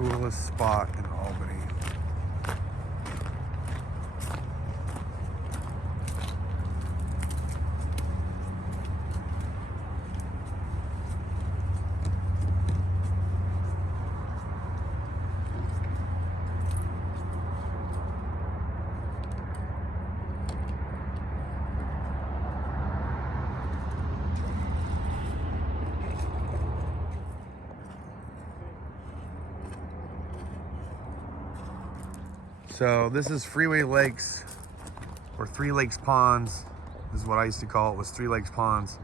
coolest spot in Albany. So this is Freeway Lakes, or Three Lakes Ponds. This is what I used to call it, was Three Lakes Ponds.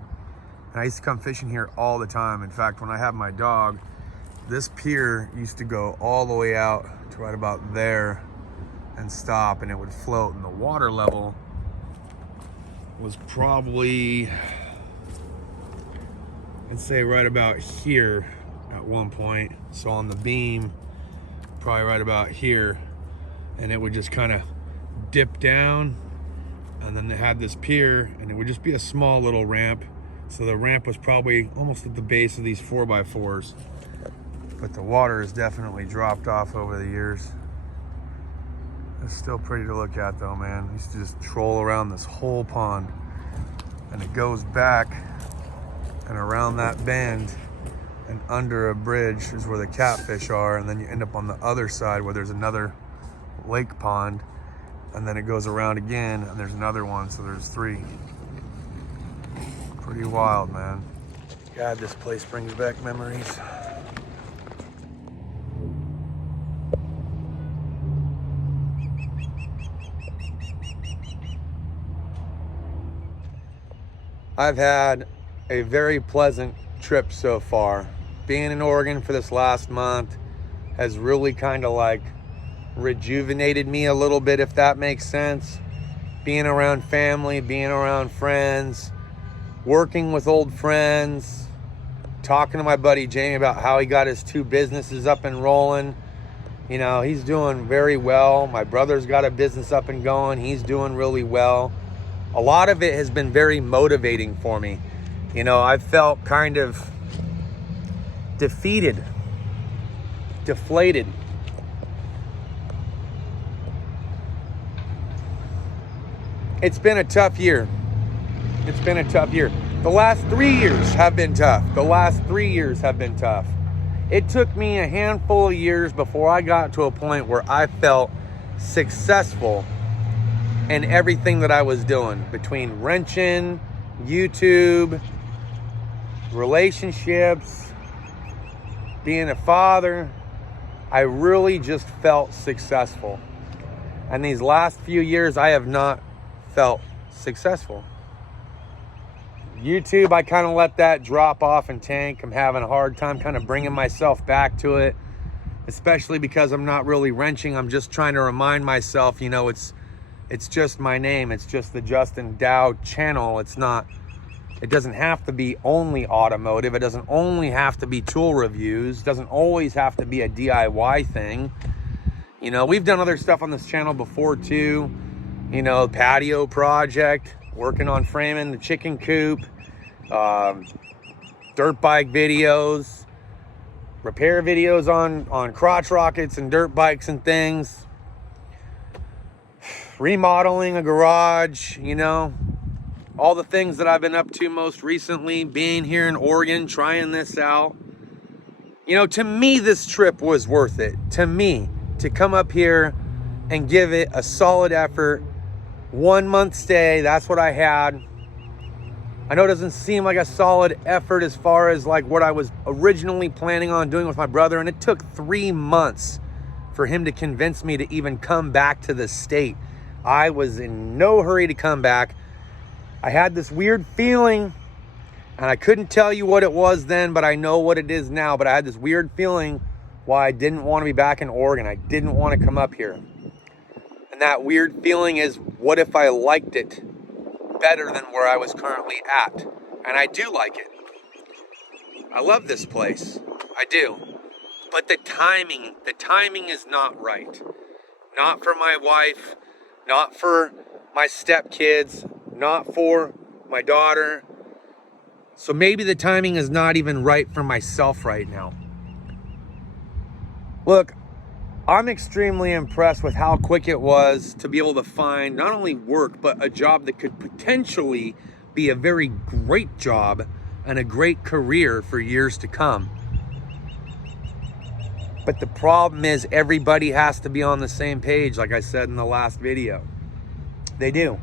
And I used to come fishing here all the time. In fact, when I had my dog, this pier used to go all the way out to right about there and stop, and it would float, and the water level was probably, I'd say right about here at one point. So on the beam, probably right about here. And it would just kind of dip down, and then they had this pier, and it would just be a small little ramp. So the ramp was probably almost at the base of these 4x4s, but the water has definitely dropped off over the years. It's still pretty to look at though, man. I used to just troll around this whole pond, and it goes back and around that bend and under a bridge is where the catfish are, and then you end up on the other side where there's another lake pond, and then it goes around again and there's another one, so there's three. Pretty wild, man. God, this place brings back memories. I've had a very pleasant trip so far. Being in Oregon for this last month has really kind of like rejuvenated me a little bit, if that makes sense. Being around family, being around friends, working with old friends, talking to my buddy Jamie about how he got his 2 businesses up and rolling. You know, he's doing very well. My brother's got a business up and going. He's doing really well. A lot of it has been very motivating for me. You know, I felt kind of defeated, deflated. It's been a tough year. It's been a tough year. The last 3 years have been tough. The last 3 years have been tough. It took me a handful of years before I got to a point where I felt successful in everything that I was doing, between wrenching, YouTube, relationships, being a father. I really just felt successful. And these last few years, I have not felt successful. YouTube, I kind of let that drop off and tank. I'm having a hard time kind of bringing myself back to it, especially because I'm not really wrenching. I'm just trying to remind myself, you know, it's just my name. It's just the Justin Dow channel. It doesn't have to be only automotive. It doesn't only have to be tool reviews. It doesn't always have to be a DIY thing. You know, we've done other stuff on this channel before too. You know, patio project, working on framing the chicken coop, dirt bike videos, repair videos on crotch rockets and dirt bikes and things, remodeling a garage, you know, all the things that I've been up to most recently, being here in Oregon, trying this out. You know, to me, this trip was worth it. To me, to come up here and give it a solid effort. 1 month stay, that's what I had. I know it doesn't seem like a solid effort as far as like what I was originally planning on doing with my brother, and it took 3 months for him to convince me to even come back to the state. I was in no hurry to come back. I had this weird feeling, and I couldn't tell you what it was then, but I know what it is now. But I had this weird feeling why I didn't want to be back in Oregon. I didn't want to come up here. And that weird feeling is, what if I liked it better than where I was currently at? And I do like it. I love this place. I do. But the timing is not right. Not for my wife, not for my stepkids, not for my daughter. So maybe the timing is not even right for myself right now. Look, I'm extremely impressed with how quick it was to be able to find not only work, but a job that could potentially be a very great job and a great career for years to come. But the problem is everybody has to be on the same page, like I said in the last video. They do.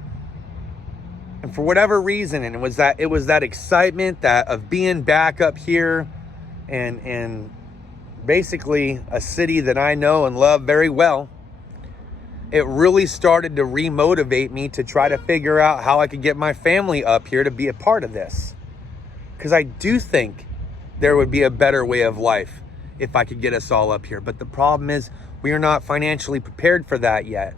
And for whatever reason, and it was that excitement of being back up here and basically a city that I know and love very well, it really started to remotivate me to try to figure out how I could get my family up here to be a part of this. Because I do think there would be a better way of life if I could get us all up here. But the problem is we are not financially prepared for that yet.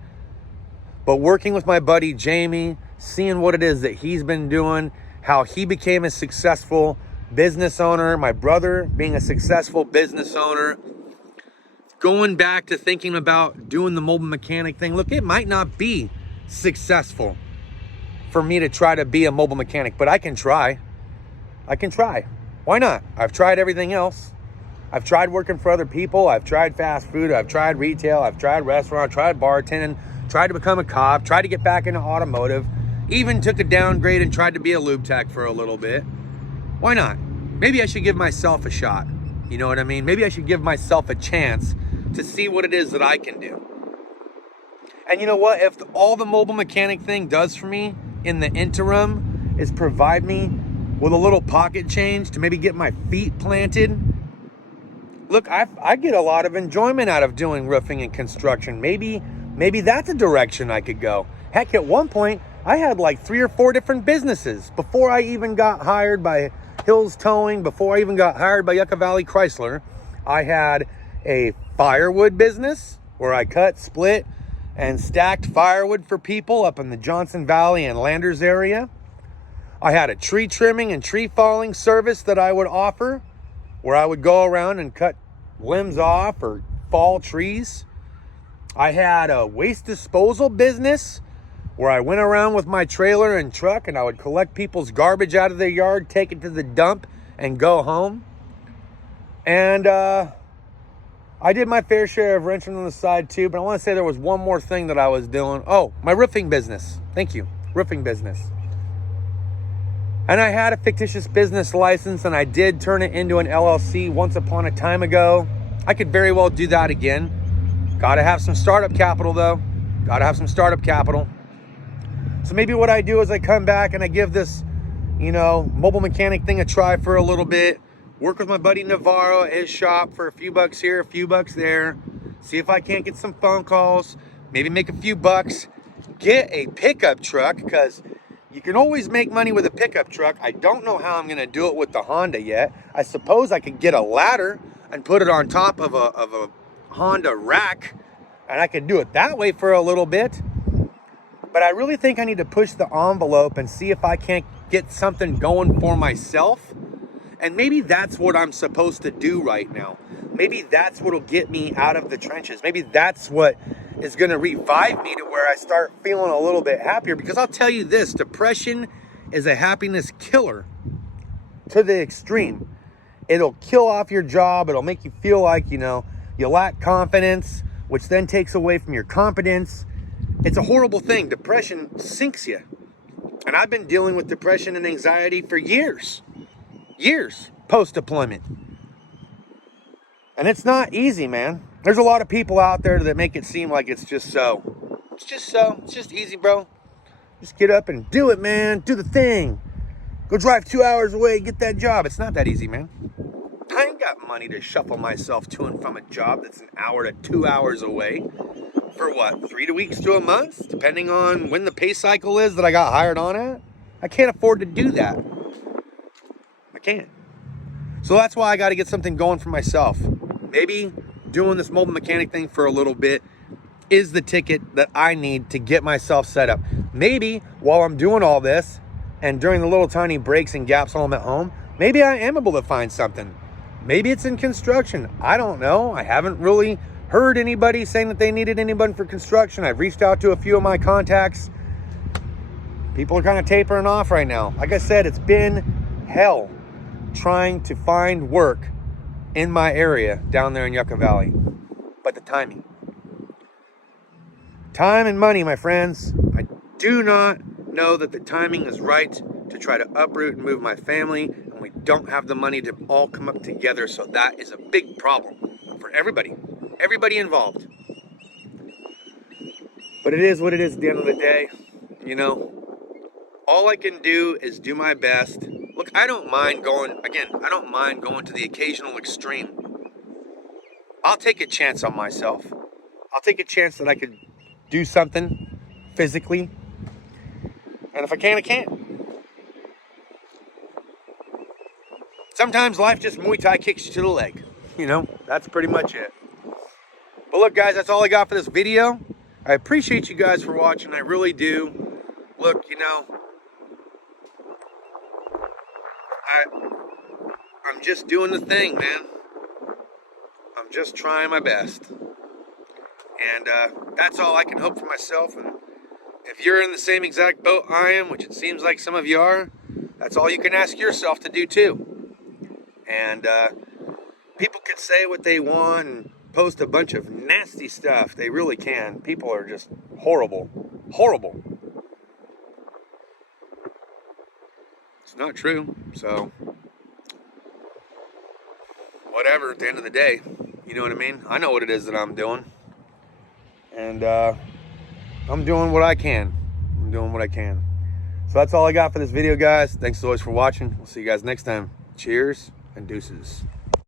But working with my buddy Jamie, seeing what it is that he's been doing, how he became a successful business owner, my brother being a successful business owner, going back to thinking about doing the mobile mechanic thing. Look, it might not be successful for me to try to be a mobile mechanic, but I can try. Why not? I've tried everything else. I've tried working for other people. I've tried fast food. I've tried retail. I've tried restaurant. Tried bartending. Tried to become a cop. Tried to get back into automotive. Even took a downgrade and tried to be a lube tech for a little bit. Why not? Maybe I should give myself a shot. You know what I mean? Maybe I should give myself a chance to see what it is that I can do. And you know what? If all the mobile mechanic thing does for me in the interim is provide me with a little pocket change to maybe get my feet planted. Look, I get a lot of enjoyment out of doing roofing and construction. Maybe that's a direction I could go. Heck, at one point, I had like 3 or 4 different businesses before I even got hired by Hills Towing, before I even got hired by Yucca Valley Chrysler. I had a firewood business where I cut, split, and stacked firewood for people up in the Johnson Valley and Landers area. I had a tree trimming and tree falling service that I would offer, where I would go around and cut limbs off or fall trees. I had a waste disposal business where I went around with my trailer and truck and I would collect people's garbage out of their yard, take it to the dump, and go home. And I did my fair share of wrenching on the side too, but I want to say there was one more thing that I was doing. Oh, my roofing business. Thank you. Roofing business. And I had a fictitious business license and I did turn it into an LLC once upon a time ago. I could very well do that again. Gotta have some startup capital though. Gotta have some startup capital. So maybe what I do is I come back and I give this, mobile mechanic thing a try for a little bit. Work with my buddy Navarro at his shop for a few bucks here, a few bucks there. See if I can't get some phone calls. Maybe make a few bucks. Get a pickup truck, because you can always make money with a pickup truck. I don't know how I'm going to do it with the Honda yet. I suppose I could get a ladder and put it on top of a Honda rack, and I could do it that way for a little bit. But I really think I need to push the envelope and see if I can't get something going for myself. And maybe that's what I'm supposed to do right now. Maybe that's what'll get me out of the trenches. Maybe that's what is going to revive me to where I start feeling a little bit happier. Because I'll tell you this, depression is a happiness killer to the extreme. It'll kill off your job. It'll make you feel like, you lack confidence, which then takes away from your competence. It's a horrible thing. Depression sinks you. And I've been dealing with depression and anxiety for years post-deployment. And it's not easy, man. There's a lot of people out there that make it seem like it's just so. It's just easy, bro. Just get up and do it, man. Do the thing. Go drive 2 hours away, get that job. It's not that easy, man. I ain't got money to shuffle myself to and from a job that's 1 hour to 2 hours away. For what, 3 weeks to a month? Depending on when the pay cycle is that I got hired on at. I can't afford to do that. I can't. So that's why I got to get something going for myself. Maybe doing this mobile mechanic thing for a little bit is the ticket that I need to get myself set up. Maybe while I'm doing all this and during the little tiny breaks and gaps while I'm at home, maybe I am able to find something. Maybe it's in construction. I don't know. I haven't really heard anybody saying that they needed anybody for construction. I've reached out to a few of my contacts. People are kind of tapering off right now. Like I said, it's been hell trying to find work in my area down there in Yucca Valley. but the timing. Time and money, my friends. I do not know that the timing is right to try to uproot and move my family, and we don't have the money to all come up together, so that is a big problem for everybody involved. But it is what it is at the end of the day. You know, all I can do is do my best. Look, I don't mind going to the occasional extreme. I'll take a chance on myself. I'll take a chance that I could do something physically. And if I can't, I can't. Sometimes life just Muay Thai kicks you to the leg. You know, that's pretty much it. But look, guys, that's all I got for this video. I appreciate you guys for watching. I really do. Look, you know, I'm just doing the thing, man. I'm just trying my best. And that's all I can hope for myself. And if you're in the same exact boat I am, which it seems like some of you are, that's all you can ask yourself to do too. And people can say what they want and post a bunch of nasty stuff. They really can. People are just horrible. Horrible. It's not true. So, whatever, at the end of the day. You know what I mean? I know what it is that I'm doing. And I'm doing what I can. I'm doing what I can. So that's all I got for this video, guys. Thanks as always for watching. We'll see you guys next time. Cheers and deuces.